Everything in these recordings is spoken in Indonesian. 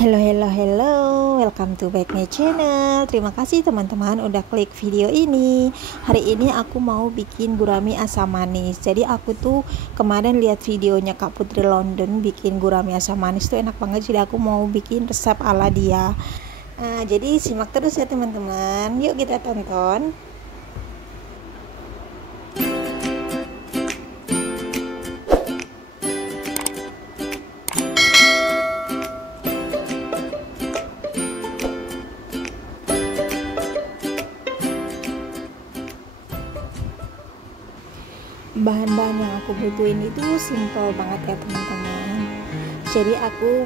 Hello, hello, hello, welcome to back my channel. Terima kasih teman-teman udah klik video ini. Hari ini aku mau bikin gurami asam manis. Jadi aku tuh kemarin lihat videonya Kak Putri London bikin gurami asam manis tuh enak banget. Jadi aku mau bikin resep ala dia. Jadi simak terus ya teman-teman. Yuk kita tonton. Bahan-bahan yang aku butuhin itu simple banget ya teman-teman. Jadi aku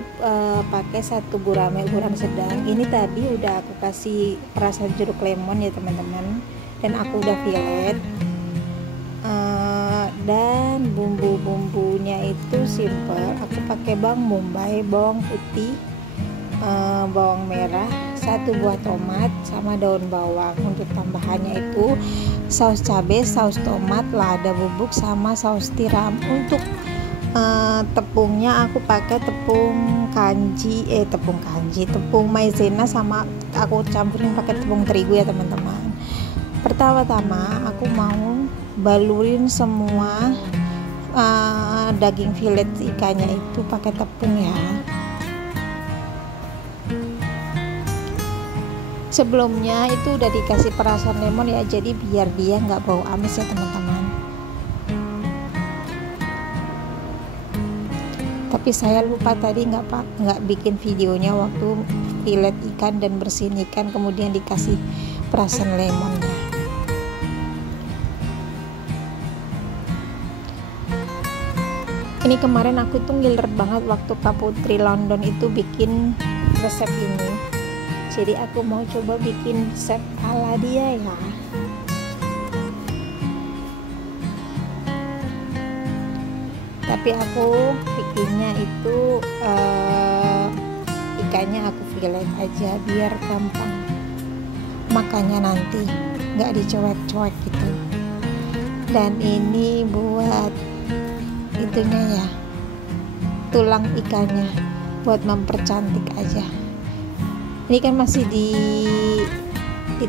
pakai satu gurame ukuran sedang. Ini tadi udah aku kasih perasan jeruk lemon ya teman-teman, dan aku udah fillet. Dan bumbu-bumbunya itu simple. Aku pakai bawang bombay, bawang putih, bawang merah, 1 buah tomat, sama daun bawang. Untuk tambahannya itu saus cabai, saus tomat, lada bubuk, sama saus tiram. Untuk tepungnya aku pakai tepung maizena, sama aku campurin pakai tepung terigu ya teman-teman. Pertama-tama aku mau balurin semua daging fillet ikannya itu pakai tepung ya. Sebelumnya itu udah dikasih perasan lemon ya, jadi biar dia nggak bau amis ya teman-teman. Tapi saya lupa tadi nggak bikin videonya waktu fillet ikan dan bersihin ikan kemudian dikasih perasan lemonnya. Ini kemarin aku tuh ngiler banget waktu Kak Putri London itu bikin resep ini. Jadi aku mau coba bikin resep ala dia ya. Tapi aku bikinnya itu ikannya aku fillet aja biar gampang makannya nanti, nggak dicoek-coek gitu. Dan ini buat itunya ya, tulang ikannya buat mempercantik aja. Ini kan masih di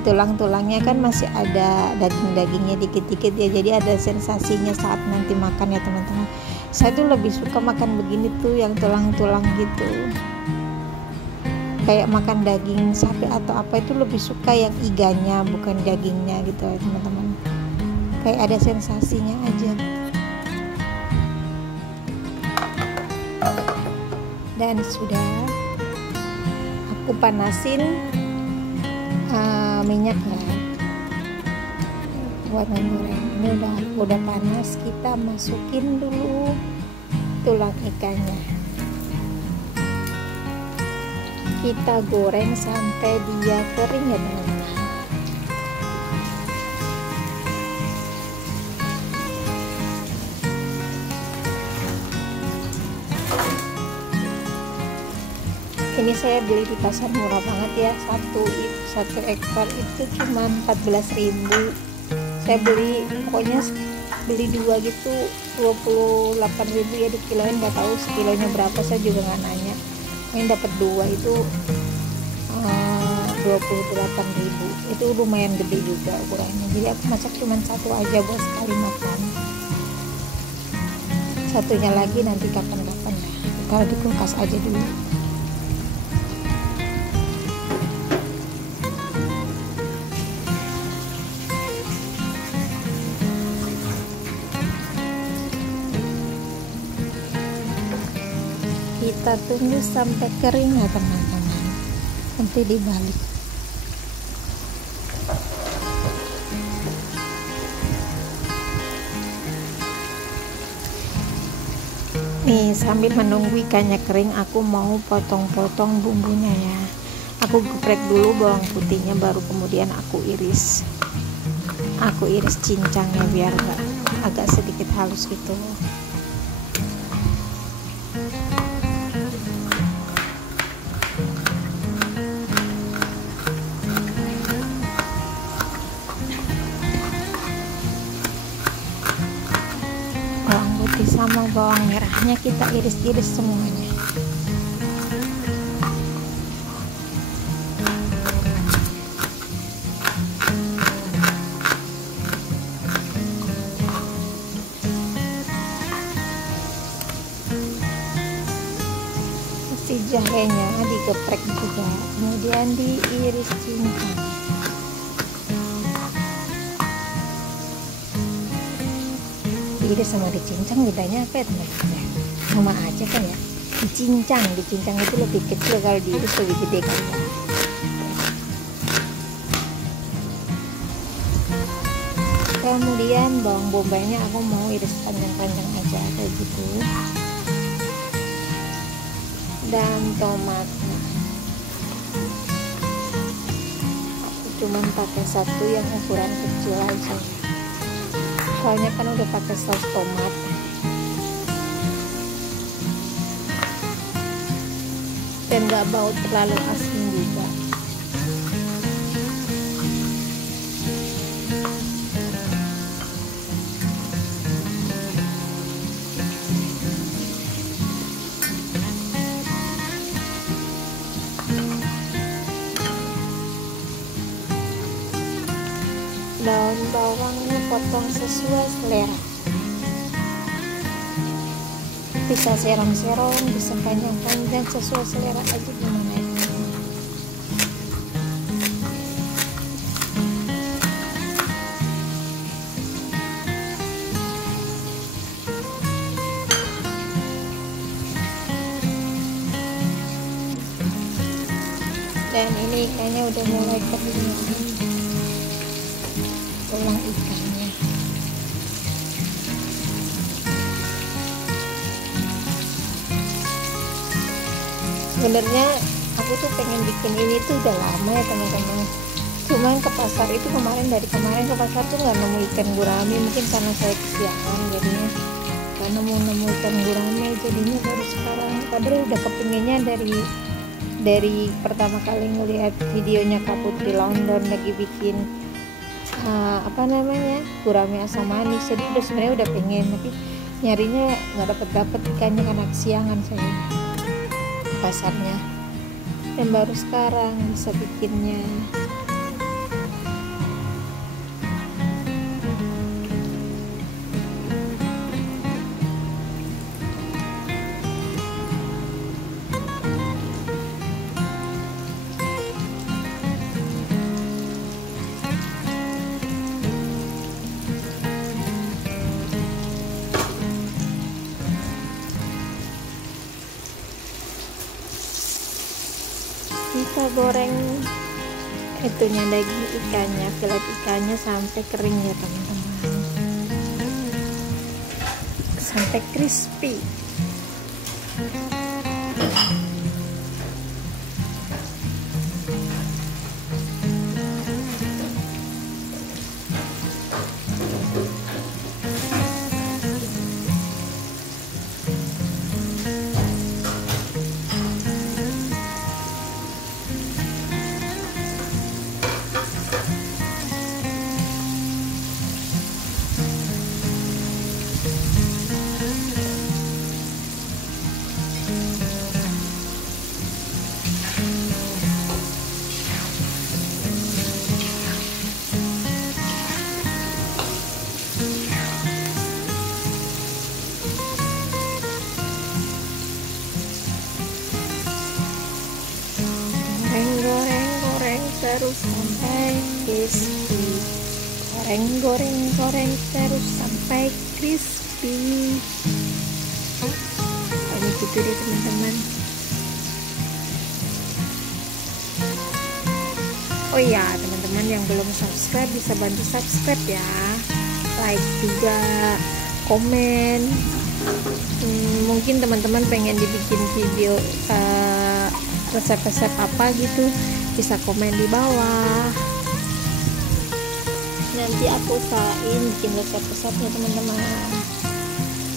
tulang-tulangnya kan masih ada daging-dagingnya dikit-dikit ya, jadi ada sensasinya saat nanti makan ya teman-teman. Saya tuh lebih suka makan begini tuh yang tulang-tulang gitu, kayak makan daging sapi atau apa itu lebih suka yang iganya bukan dagingnya gitu ya teman-teman, kayak ada sensasinya aja. Dan sudah aku panasin minyaknya buat menggoreng. Ini udah panas, kita masukin dulu tulang ikannya. Kita goreng sampai dia kering ya teman-teman. Ini saya beli di pasar murah banget ya, satu ekor itu cuma 14.000. Saya beli pokoknya beli 2 gitu 28.000 ya, dikiloin nggak tahu sekilonya berapa, saya juga nggak nanya. Ini dapat 2 itu 28.000. Itu lumayan gede juga ukurannya. Jadi aku masak cuma 1 aja buat sekali makan. Satunya lagi nanti kapan-kapan ya, kalau di kulkas aja dulu. Kita tunggu sampai kering ya teman-teman, nanti dibalik. Nih sambil menunggu ikannya kering, aku mau potong-potong bumbunya ya. Aku geprek dulu bawang putihnya, baru kemudian aku iris cincangnya biar agak sedikit halus gitu. Sama bawang merahnya kita iris-iris semuanya. si jahenya digeprek juga, kemudian diiris cincang. Diiris sama dicincang bedanya apa ya teman-teman? Sama aja kan ya. Dicincang itu lebih kecil, kalau diiris lebih gede kan ya. Kemudian bawang bombaynya aku mau iris panjang-panjang aja kayak gitu. Dan tomatnya aku cuman pakai satu yang ukuran kecil aja, soalnya kan udah pakai saus tomat. Dan gak bau terlalu asin juga. Daun bawangnya potong sesuai selera, bisa serong-serong, bisa panjang-panjang, sesuai selera aja gimana itu. Dan ini ikannya udah mulai kering, tulang ikannya. Sebenarnya aku tuh pengen bikin ini tuh udah lama ya teman-teman, cuman ke pasar itu dari kemarin ke pasar tuh nggak nemu ikan gurame, mungkin karena saya kesiangan jadinya nggak nemu ikan gurame, jadinya baru sekarang. Padahal udah kepinginnya dari pertama kali ngelihat videonya Kak Putri London lagi bikin gurame asam manis, jadi sebenarnya udah pengen, tapi nyarinya nggak dapet ikannya karena kesiangan saya pasarnya, dan baru sekarang bisa bikinnya. Kita goreng itunya, daging ikannya, filet ikannya sampai kering ya teman-teman, sampai crispy. Goreng terus sampai crispy. Goreng terus sampai crispy. Ini gitu deh teman-teman. Oh iya teman-teman yang belum subscribe bisa bantu subscribe ya, like juga, komen. Mungkin teman-teman pengen dibikin video resep-resep apa gitu, bisa komen di bawah, nanti aku usahain bikin resep-resepnya teman-teman,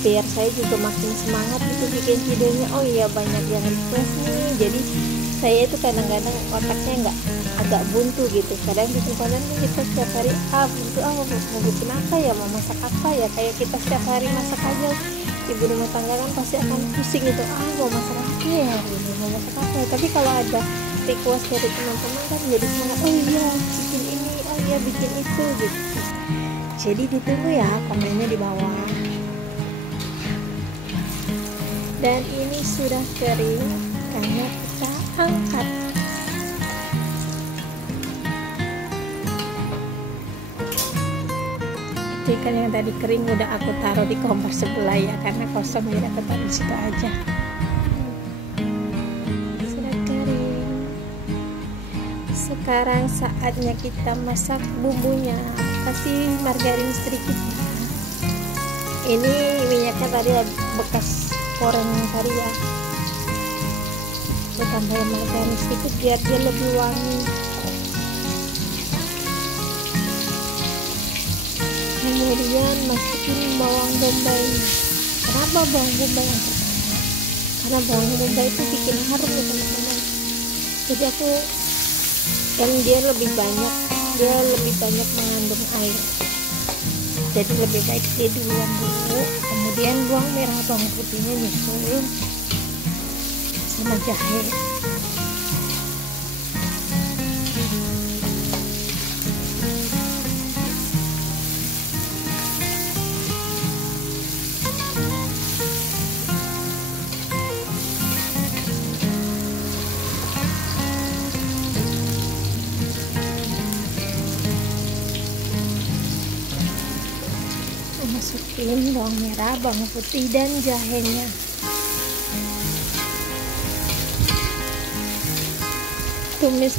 biar saya juga makin semangat gitu bikin videonya. Oh iya banyak yang request nih, jadi saya itu kadang-kadang otaknya agak buntu gitu, kadang bikin konten kita setiap hari buntu, mau bikin apa ya, mau masak apa ya, kayak kita setiap hari masak aja, ibu rumah tangga kan pasti akan pusing gitu, mau masak apa ya, mau masak apa ya. Tapi kalau ada request dari teman-teman kan jadi semangat, oh iya bikin ini, oh iya bikin itu gitu. Jadi ditunggu ya komennya di bawah. Dan ini sudah kering, makanya kita angkat. Ikan yang tadi kering udah aku taruh di kompor sebelah ya, karena kosong, jadi aku taruh di situ aja. Sudah kering. Sekarang saatnya kita masak bumbunya. Kasih margarin sedikit. Ini minyaknya tadi bekas goreng tadi ya. Kita tambahin margarin sedikit biar dia lebih wangi. Kemudian masukin bawang bombay. Kenapa bawang bombay yang pertama? Karena bawang bombay itu bikin harum ya teman-teman. Jadi aku yang dia lebih banyak mengandung air. Jadi lebih baik dia duluan dulu. Kemudian bawang merah, bawang putihnya nyusul sama jahe. Masukin bawang merah, bawang putih, dan jahenya. Tumis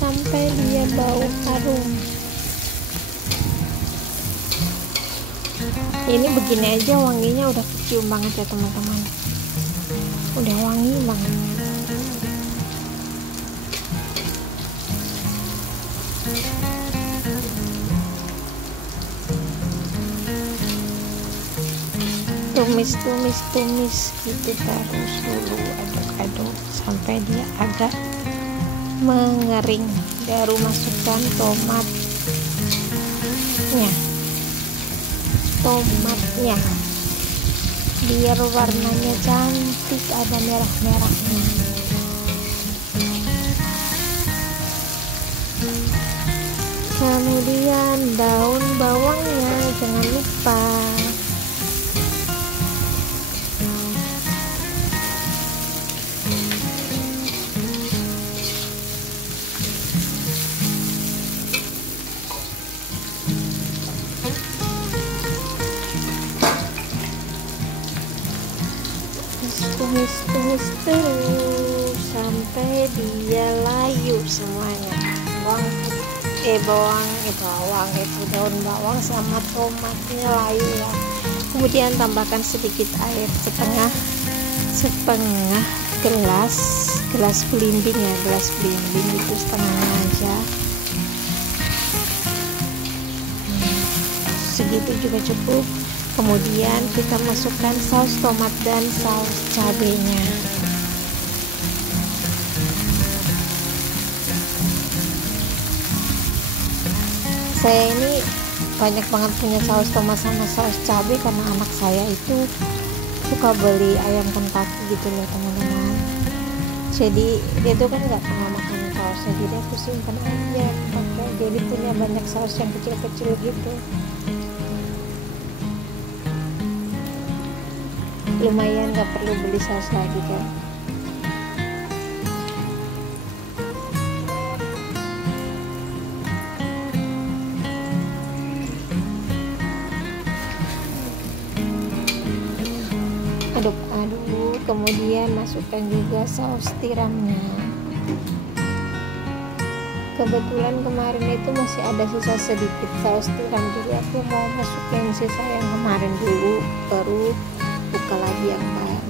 sampai dia bau harum. Ini begini aja wanginya udah kecium banget ya teman-teman. Udah wangi banget. Tumis gitu terus dulu, aduk-aduk sampai dia agak mengering. Baru masukkan tomatnya biar warnanya cantik, ada merah-merahnya. Kemudian daun bawangnya jangan lupa. Tumis terus sampai dia layu semuanya. Daun bawang sama tomatnya layu ya. Kemudian tambahkan sedikit air, setengah gelas belimbing ya, gelas belimbing itu setengahnya aja. Segitu juga cukup. Kemudian kita masukkan saus tomat dan saus cabenya. Saya ini banyak banget punya saus tomat sama saus cabai karena anak saya itu suka beli ayam Kentucky gitu loh teman-teman. Jadi dia tuh kan nggak pernah makan sausnya, jadi aku simpan aja pakai. Jadi punya banyak saus yang kecil-kecil gitu. Lumayan gak perlu beli saus lagi kan. Aduk-aduk, kemudian masukkan juga saus tiramnya. Kebetulan kemarin itu masih ada sisa sedikit saus tiram, jadi aku mau masukin sisa yang kemarin dulu, baru buka lagi yang baru.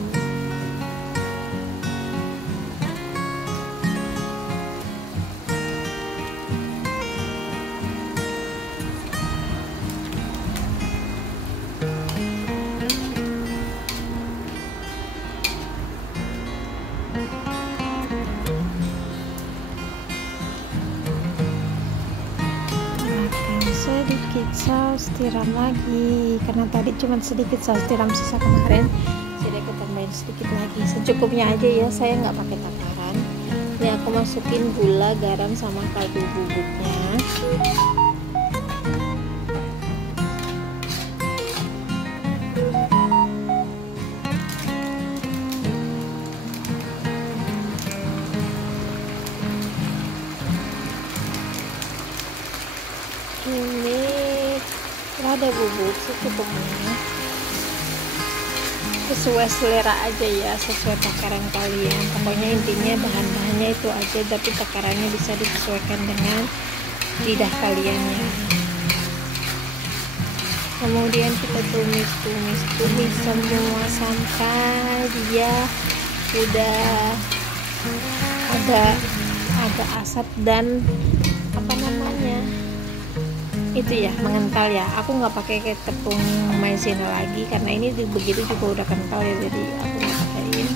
Sedikit saus tiram lagi karena tadi cuma sedikit saus tiram sisa kemarin, jadi aku tambahin sedikit lagi, secukupnya aja ya, saya nggak pakai takaran. Ini aku masukin gula, garam, sama kaldu bubuknya. Ini lada bubuk secukupnya, sesuai selera aja ya, sesuai takaran kalian. Pokoknya intinya bahan-bahannya itu aja, tapi takarannya bisa disesuaikan dengan lidah kalian ya. Kemudian kita tumis semua sampai dia udah ada asap dan apa namanya itu ya, mengental ya. Aku nggak pakai kayak tepung maizena lagi karena ini begitu juga udah kental ya, jadi aku nggak pakaiin.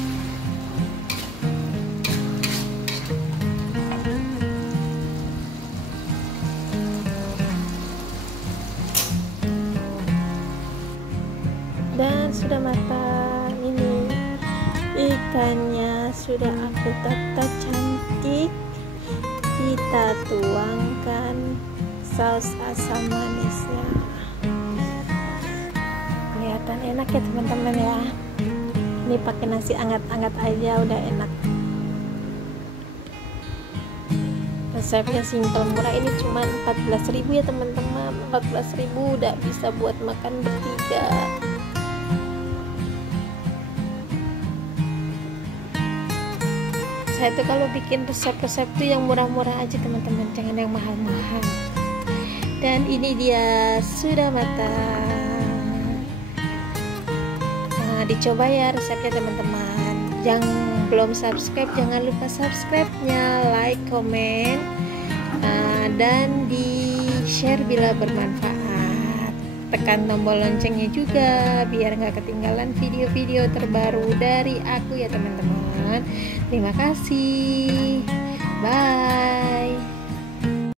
Dan sudah matang, ini ikannya sudah aku tata cantik. Kita tuangkan saus asam manisnya. Kelihatan enak ya teman-teman ya. Ini pakai nasi anget-anget aja udah enak. Resepnya simple, murah, ini cuma 14.000 ya teman-teman. 14.000 udah bisa buat makan bertiga. Saya tuh kalau bikin resep-resep tuh yang murah-murah aja teman-teman, jangan yang mahal-mahal. Dan ini dia sudah matang. Nah, dicoba ya resepnya teman-teman. Yang belum subscribe jangan lupa subscribe-nya, like, komen, dan di share bila bermanfaat. Tekan tombol loncengnya juga biar nggak ketinggalan video-video terbaru dari aku ya teman-teman. Terima kasih. Bye.